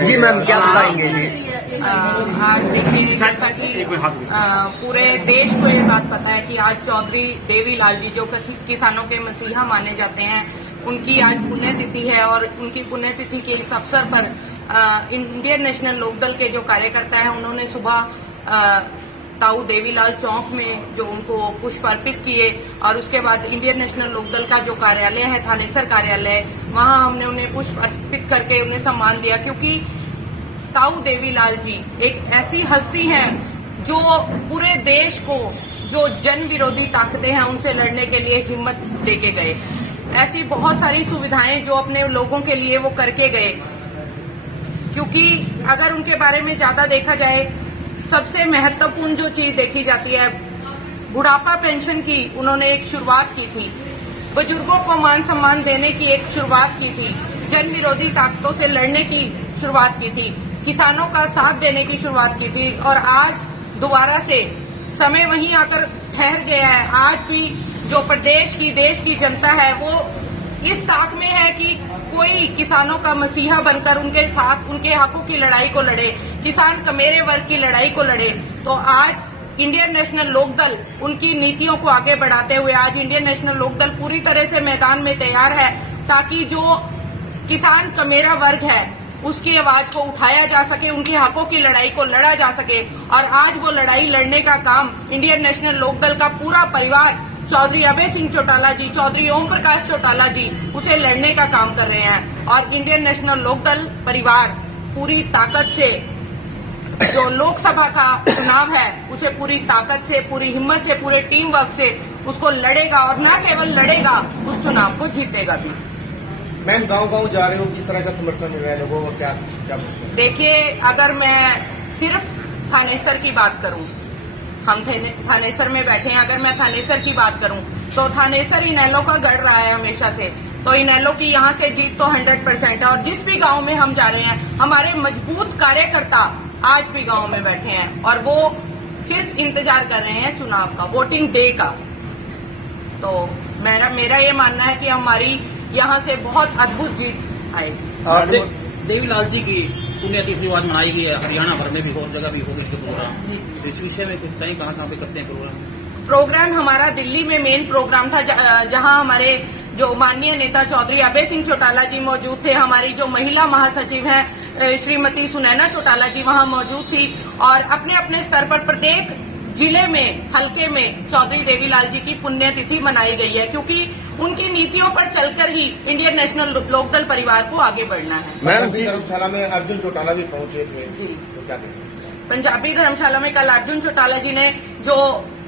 जी ma'am, क्या बताएंगे जी? आज देखिए, जैसा कि पूरे देश को ये बात पता है कि आज चौधरी देवीलाल जी, जो किसानों के मसीहा माने जाते हैं, उनकी आज पुण्यतिथि है। और उनकी पुण्यतिथि के इस अवसर पर इंडियन नेशनल लोकदल के जो कार्यकर्ता हैं, उन्होंने सुबह ताऊ देवीलाल चौक में जो उनको पुष्प अर्पित किए, और उसके बाद इंडियन नेशनल लोकदल का जो कार्यालय है, थानेसर कार्यालय, वहां हमने उन्हें पुष्प अर्पित करके उन्हें सम्मान दिया। क्योंकि ताऊ देवीलाल जी एक ऐसी हस्ती हैं जो पूरे देश को, जो जन विरोधी ताकतें हैं, उनसे लड़ने के लिए हिम्मत देके गए। ऐसी बहुत सारी सुविधाएं जो अपने लोगों के लिए वो करके गए। क्योंकि अगर उनके बारे में ज्यादा देखा जाए, सबसे महत्वपूर्ण जो चीज देखी जाती है, बुढ़ापा पेंशन की उन्होंने एक शुरुआत की थी, बुजुर्गों को मान सम्मान देने की एक शुरुआत की थी, जन विरोधी ताकतों से लड़ने की शुरुआत की थी, किसानों का साथ देने की शुरुआत की थी। और आज दोबारा से समय वहीं आकर ठहर गया है। आज भी जो प्रदेश की, देश की जनता है, वो इस ताक में है कि कोई किसानों का मसीहा बनकर उनके साथ उनके हकों की लड़ाई को लड़े, किसान कमेरे वर्ग की लड़ाई को लड़े। तो आज इंडियन नेशनल लोकदल उनकी नीतियों को आगे बढ़ाते हुए आज इंडियन नेशनल लोकदल पूरी तरह से मैदान में तैयार है, ताकि जो किसान कमेरा वर्ग है उसकी आवाज को उठाया जा सके, उनके हकों की लड़ाई को लड़ा जा सके। और आज वो लड़ाई लड़ने का काम इंडियन नेशनल लोकदल का पूरा परिवार, चौधरी अभय सिंह चौटाला जी, चौधरी ओम प्रकाश चौटाला जी, उसे लड़ने का काम कर रहे हैं। और इंडियन नेशनल लोकदल परिवार पूरी ताकत से जो लोकसभा का चुनाव है, उसे पूरी ताकत से, पूरी हिम्मत से, पूरे टीम वर्क से उसको लड़ेगा, और न केवल लड़ेगा, उस चुनाव को जीतेगा भी। मैम, गांव-गांव जा रहे हो, किस तरह का समर्थन मिल रहा है लोगों को? क्या देखिए, अगर मैं सिर्फ थानेसर की बात करूं, हम थानेसर में बैठे हैं, अगर मैं थानेसर की बात करूं तो थानेसर इनेलो का गढ़ रहा है हमेशा से। तो इनेलो की यहाँ से जीत तो 100% है। और जिस भी गांव में हम जा रहे हैं, हमारे मजबूत कार्यकर्ता आज भी गांव में बैठे हैं, और वो सिर्फ इंतजार कर रहे हैं चुनाव का, वोटिंग डे का। तो मेरा ये मानना है कि हमारी यहाँ से बहुत अद्भुत जीत आएगी। देवीलाल जी की पुण्यतिथि आज मनाई गई है, हरियाणा भर में भी और जगह भी होगी प्रोग्राम। इस विषय में कुछ बताएं, कहाँ पे करते हैं प्रोग्राम? हमारा दिल्ली में मेन प्रोग्राम था, जहाँ हमारे जो माननीय नेता चौधरी अभय सिंह चौटाला जी मौजूद थे, हमारी जो महिला महासचिव हैं श्रीमती सुनैना चौटाला जी वहाँ मौजूद थी। और अपने अपने स्तर पर प्रत्येक जिले में, हल्के में चौधरी देवीलाल जी की पुण्यतिथि मनाई गई है, क्योंकि उनकी नीतियों पर चलकर ही इंडियन नेशनल लोकदल परिवार को आगे बढ़ना है। मैम, धर्मशाला में अर्जुन चौटाला भी पहुंचे थे जी, तो क्या कहेंगे? पंजाबी धर्मशाला में कल अर्जुन चौटाला जी ने जो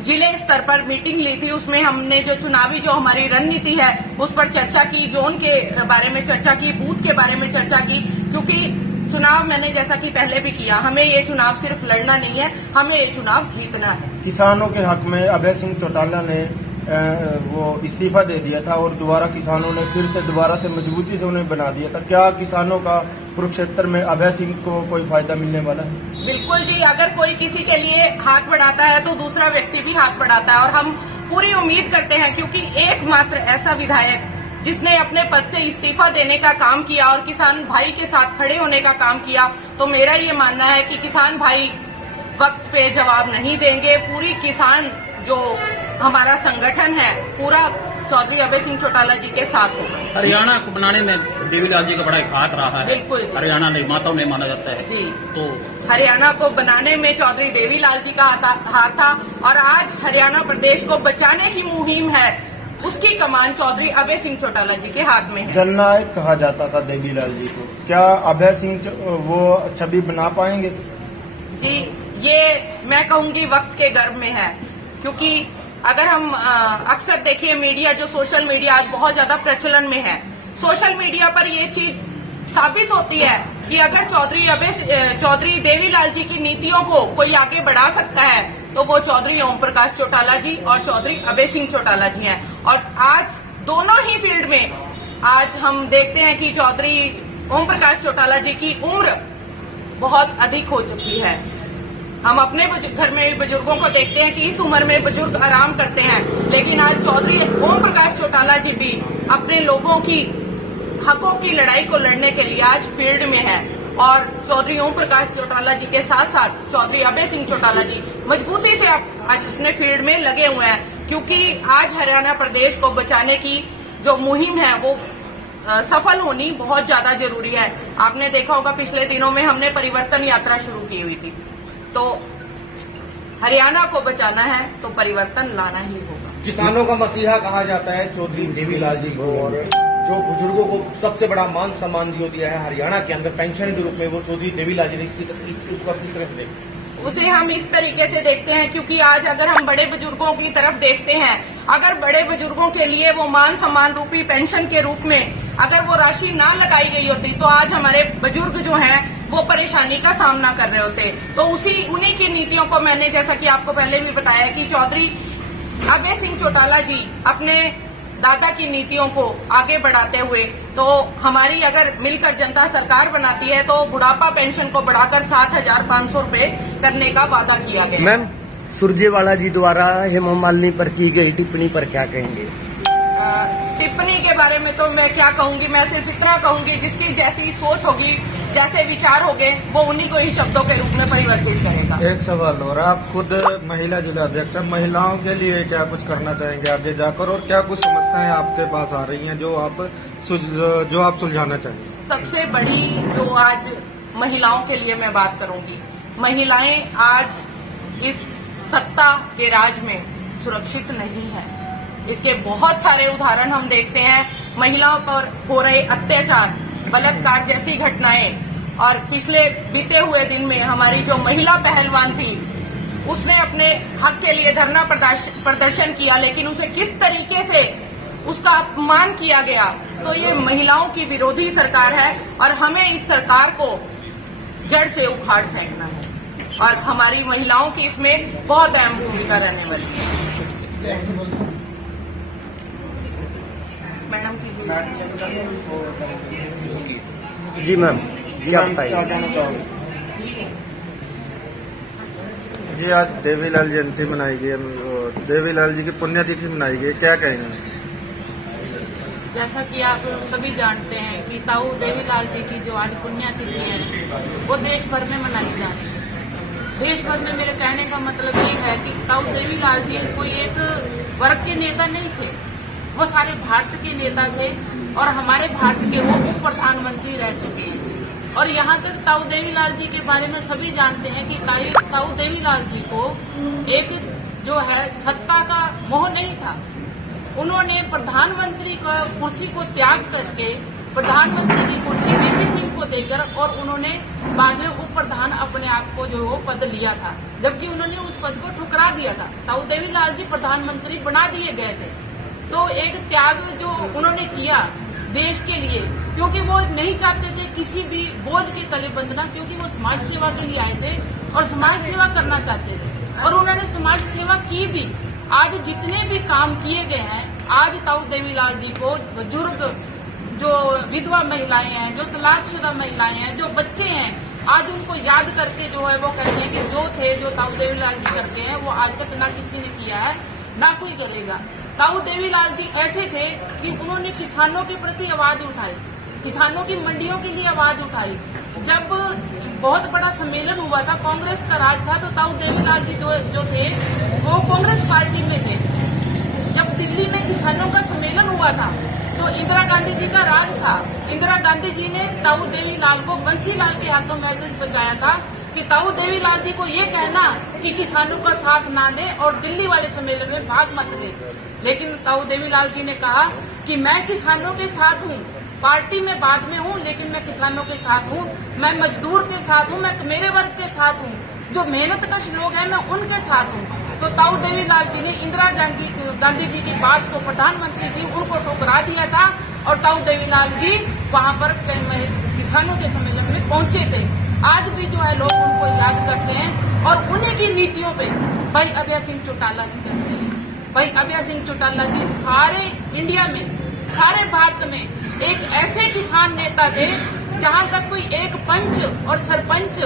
जिले स्तर पर मीटिंग ली थी, उसमें हमने जो चुनावी जो हमारी रणनीति है उस पर चर्चा की, जोन के बारे में चर्चा की, बूथ के बारे में चर्चा की। क्योंकि चुनाव मैंने जैसा कि पहले भी किया, हमें ये चुनाव सिर्फ लड़ना नहीं है, हमें ये चुनाव जीतना है। किसानों के हक में अभय सिंह चौटाला ने वो इस्तीफा दे दिया था, और दोबारा किसानों ने फिर से दोबारा से मजबूती से उन्हें बना दिया था। क्या किसानों का कुरुक्षेत्र में अभय सिंह को कोई फायदा मिलने वाला है? बिल्कुल जी, अगर कोई किसी के लिए हाथ बढ़ाता है तो दूसरा व्यक्ति भी हाथ बढ़ाता है। और हम पूरी उम्मीद करते हैं, क्योंकि एकमात्र ऐसा विधायक जिसने अपने पद से इस्तीफा देने का काम किया और किसान भाई के साथ खड़े होने का काम किया, तो मेरा ये मानना है कि किसान भाई वक्त पे जवाब नहीं देंगे। पूरी किसान जो हमारा संगठन है, पूरा चौधरी अभय सिंह चौटाला जी के साथ होगा। हरियाणा को बनाने में देवीलाल जी का बड़ा हाथ रहा है। बिल्कुल, हरियाणा निर्माताओं ने माना जाता है जी। तो हरियाणा को बनाने में चौधरी देवीलाल जी का हाथ था, और आज हरियाणा प्रदेश को बचाने की मुहिम है, उसकी कमान चौधरी अभय सिंह चौटाला जी के हाथ में है। जननायक कहा जाता था देवीलाल जी को, क्या अभय सिंह वो छवि बना पाएंगे? जी, ये मैं कहूंगी वक्त के गर्भ में है। क्योंकि अगर हम अक्सर देखिए, मीडिया जो सोशल मीडिया आज बहुत ज्यादा प्रचलन में है, सोशल मीडिया पर ये चीज साबित होती है कि अगर चौधरी देवीलाल जी की नीतियों को कोई आगे बढ़ा सकता है तो वो चौधरी ओम प्रकाश चौटाला जी और चौधरी अभय सिंह चौटाला जी हैं। और आज दोनों ही फील्ड में आज हम देखते हैं कि चौधरी ओम प्रकाश चौटाला जी की उम्र बहुत अधिक हो चुकी है। हम अपने घर में बुजुर्गों को देखते हैं कि इस उम्र में बुजुर्ग आराम करते हैं, लेकिन आज चौधरी ओम प्रकाश चौटाला जी भी अपने लोगों की हकों की लड़ाई को लड़ने के लिए आज फील्ड में है। और चौधरी ओम प्रकाश चौटाला जी के साथ साथ चौधरी अभय सिंह चौटाला जी मजबूती से आज अपने फील्ड में लगे हुए हैं, क्योंकि आज हरियाणा प्रदेश को बचाने की जो मुहिम है वो सफल होनी बहुत ज्यादा जरूरी है। आपने देखा होगा पिछले दिनों में हमने परिवर्तन यात्रा शुरू की हुई थी, तो हरियाणा को बचाना है तो परिवर्तन लाना ही होगा। किसानों का मसीहा कहा जाता है चौधरी देवीलाल जी को, और जो बुजुर्गों को सबसे बड़ा मान सम्मान दिया है हरियाणा के अंदर पेंशन के रूप में, वो चौधरी देवीलाल जी ने उसका किस तरह से देखा? उसे हम इस तरीके से देखते हैं क्योंकि आज अगर हम बड़े बुजुर्गों की तरफ देखते हैं, अगर बड़े बुजुर्गों के लिए वो मान सम्मान रूपी पेंशन के रूप में अगर वो राशि ना लगाई गई होती तो आज हमारे बुजुर्ग जो हैं वो परेशानी का सामना कर रहे होते। तो उन्हीं की नीतियों को मैंने, जैसा कि आपको पहले भी बताया, कि चौधरी अभय सिंह चौटाला जी अपने दादा की नीतियों को आगे बढ़ाते हुए, तो हमारी अगर मिलकर जनता सरकार बनाती है तो बुढ़ापा पेंशन को बढ़ाकर 7,500 रुपए करने का वादा किया गया। मैम, सुरजेवाला जी द्वारा हेमा मालिनी पर की गई टिप्पणी पर क्या कहेंगे? टिप्पणी के बारे में तो मैं क्या कहूंगी, मैं सिर्फ इतना कहूंगी जिसकी जैसी सोच होगी, जैसे विचार होंगे, वो उन्हीं को ही शब्दों के रूप में परिवर्तित करेगा। एक सवाल और, आप खुद महिला जिला अध्यक्ष, महिलाओं के लिए क्या कुछ करना चाहेंगे आगे जाकर, और क्या कुछ समस्याएं आपके पास आ रही हैं जो आप सुलझाना चाहेंगे? सबसे बड़ी जो आज महिलाओं के लिए मैं बात करूंगी, महिलाएं आज इस सत्ता के राज में सुरक्षित नहीं है। इसके बहुत सारे उदाहरण हम देखते हैं, महिलाओं पर हो रहे अत्याचार, बलात्कार जैसी घटनाएं। और पिछले बीते हुए दिन में हमारी जो महिला पहलवान थी, उसने अपने हक के लिए धरना प्रदर्शन किया, लेकिन उसे किस तरीके से उसका अपमान किया गया। तो ये महिलाओं की विरोधी सरकार है और हमें इस सरकार को जड़ से उखाड़ फेंकना है, और हमारी महिलाओं की इसमें बहुत अहम भूमिका रहने वाली है। मैडम की जी मैम, क्या बताइए? ये आज देवीलाल जयंती मनाई गई, देवीलाल जी की पुण्यतिथि मनाई गई, क्या कहेंगे? जैसा कि आप सभी जानते हैं कि ताऊ देवीलाल जी की जो आज पुण्यतिथि है वो देश भर में मनाई जा रही है। देश भर में मेरे कहने का मतलब ये है कि ताऊ देवीलाल जी कोई एक वर्ग के नेता नहीं थे, वो सारे भारत के नेता थे और हमारे भारत के वो उप प्रधानमंत्री रह चुके हैं। और यहाँ तक ताऊ देवीलाल जी के बारे में सभी जानते हैं कि ताऊ देवीलाल जी को एक जो है सत्ता का मोह नहीं था। उन्होंने प्रधानमंत्री का कुर्सी को त्याग करके प्रधानमंत्री की कुर्सी वीपी सिंह को देकर, और उन्होंने बाद में उप प्रधान अपने आप को जो पद लिया था, जबकि उन्होंने उस पद को ठुकरा दिया था। ताऊ देवीलाल जी प्रधानमंत्री बना दिए गए थे। तो एक त्याग जो उन्होंने किया देश के लिए, क्योंकि वो नहीं चाहते थे किसी भी बोझ के तले बंधना, क्योंकि वो समाज सेवा के लिए आए थे और समाज सेवा करना चाहते थे, और उन्होंने समाज सेवा की भी। आज जितने भी काम किए गए हैं, आज ताऊ देवीलाल जी को बुजुर्ग, जो विधवा महिलाएं हैं, जो तलाकशुदा महिलाएं हैं, जो बच्चे हैं, आज उनको याद करके जो है वो कहते हैं कि जो ताऊ देवीलाल जी करते हैं वो आज तक ना किसी ने किया है, ना कोई करेगा। ताऊ देवीलाल जी ऐसे थे कि उन्होंने किसानों के प्रति आवाज उठाई, किसानों की मंडियों के लिए आवाज उठाई। जब बहुत बड़ा सम्मेलन हुआ था, कांग्रेस का राज था, तो ताऊ देवीलाल जी जो थे वो कांग्रेस पार्टी में थे। जब दिल्ली में किसानों का सम्मेलन हुआ था तो इंदिरा गांधी जी का राज था। इंदिरा गांधी जी ने ताऊ देवीलाल को बंसीलाल के हाथों मैसेज पहुंचाया था कि ताऊ देवीलाल जी को ये कहना कि किसानों का साथ ना दे और दिल्ली वाले सम्मेलन में भाग मत ले। लेकिन ताऊ देवीलाल जी ने कहा कि मैं किसानों के साथ हूँ, पार्टी में बाद में हूँ, लेकिन मैं किसानों के साथ हूँ, मैं मजदूर के साथ हूँ, मैं मेरे वर्ग के साथ हूँ, जो मेहनतकश लोग हैं मैं उनके साथ हूँ। तो ताऊ देवीलाल जी ने इंदिरा गांधी जी की बात को, प्रधानमंत्री थी, उनको ठुकरा दिया था, और ताऊ देवीलाल जी वहाँ पर किसानों के सम्मेलन में पहुंचे थे। आज भी जो है लोग उनको याद करते हैं और उन्हीं की नीतियों पे भाई अभय सिंह चौटाला जी चलते हैं। भाई अभय सिंह चौटाला जी सारे इंडिया में, सारे भारत में एक ऐसे किसान नेता थे जहाँ तक कोई एक पंच और सरपंच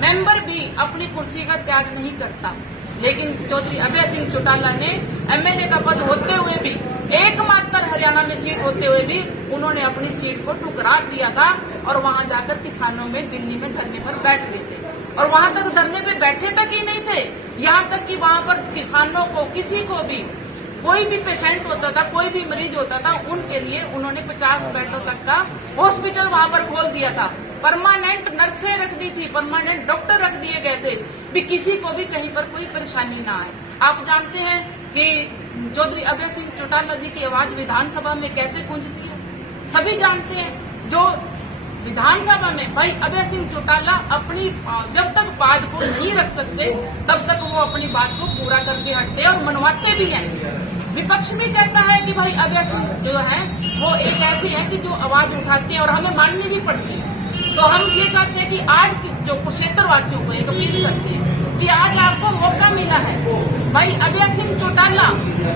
मेंबर भी अपनी कुर्सी का त्याग नहीं करता। लेकिन चौधरी अभय सिंह चौटाला ने एमएलए का पद होते हुए भी, एकमात्र हरियाणा में सीट होते हुए भी उन्होंने अपनी सीट को ठुकरा दिया था और वहां जाकर किसानों में दिल्ली में धरने पर बैठ गए थे। और वहां तक धरने पे बैठे तक ही नहीं थे, यहाँ तक कि वहां पर किसानों को, किसी को भी, कोई भी पेशेंट होता था, कोई भी मरीज होता था, उनके लिए उन्होंने 50 बेडों तक का हॉस्पिटल वहां पर खोल दिया था। परमानेंट नर्सें रख दी थी, परमानेंट डॉक्टर रख दिए गए थे भी किसी को भी कहीं पर कोई परेशानी ना आए। आप जानते हैं कि चौधरी अभय सिंह चौटाला जी की आवाज विधानसभा में कैसे गूंजती है, सभी जानते हैं। जो विधानसभा में भाई अभय सिंह चौटाला अपनी जब तक बात को नहीं रख सकते तब तक वो अपनी बात को पूरा करके हटते और मनवाते भी हैं। विपक्ष भी कहता है कि भाई अभय सिंह जो है वो एक ऐसी है कि जो आवाज उठाते हैं और हमें माननी भी पड़ती है। तो हम ये चाहते हैं कि आज जो कुरुक्षेत्र वासियों को एक अपील करते हैं कि आज आपको मौका मिला है, भाई अभय सिंह चौटाला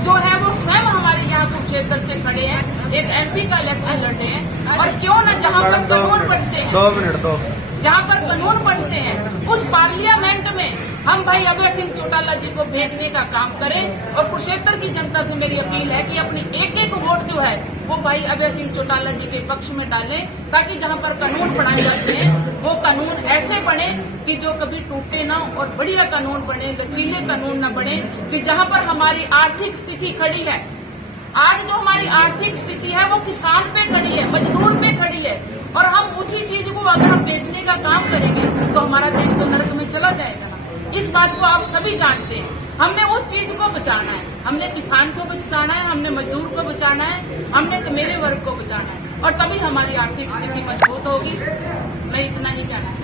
जो है वो स्वयं हमारे यहाँ कुरुक्षेत्र से खड़े हैं, एक एमपी का इलेक्शन लड़े हैं और क्यों न जहाँ पर कानून बनते हैं, जहाँ पर कानून बनते हैं उस पार्लियामेंट में हम भाई अभय सिंह चौटाला जी को भेजने का काम करें। और कुरुक्षेत्र की जनता से मेरी अपील है कि अपनी एक एक वोट जो है वो भाई अभय सिंह चौटाला जी के पक्ष में डालें, ताकि जहाँ पर कानून बनाए जाते हैं वो कानून ऐसे बने कि जो कभी टूटे ना और बढ़िया कानून बने, लचीले कानून न बने, कि जहाँ पर हमारी आर्थिक स्थिति खड़ी है, आज जो हमारी आर्थिक स्थिति है वो किसान पे खड़ी है, मजदूर पे खड़ी है, और हम उसी चीज को अगर हम बेचने का काम करेंगे तो हमारा देश तो नरक में चला जाएगा ना। इस बात को आप सभी जानते हैं। हमने उस चीज को बचाना है, हमने किसान को बचाना है, हमने मजदूर को बचाना है, हमने मेरे वर्ग को बचाना है, और तभी हमारी आर्थिक स्थिति मजबूत होगी। मैं इतना ही कहना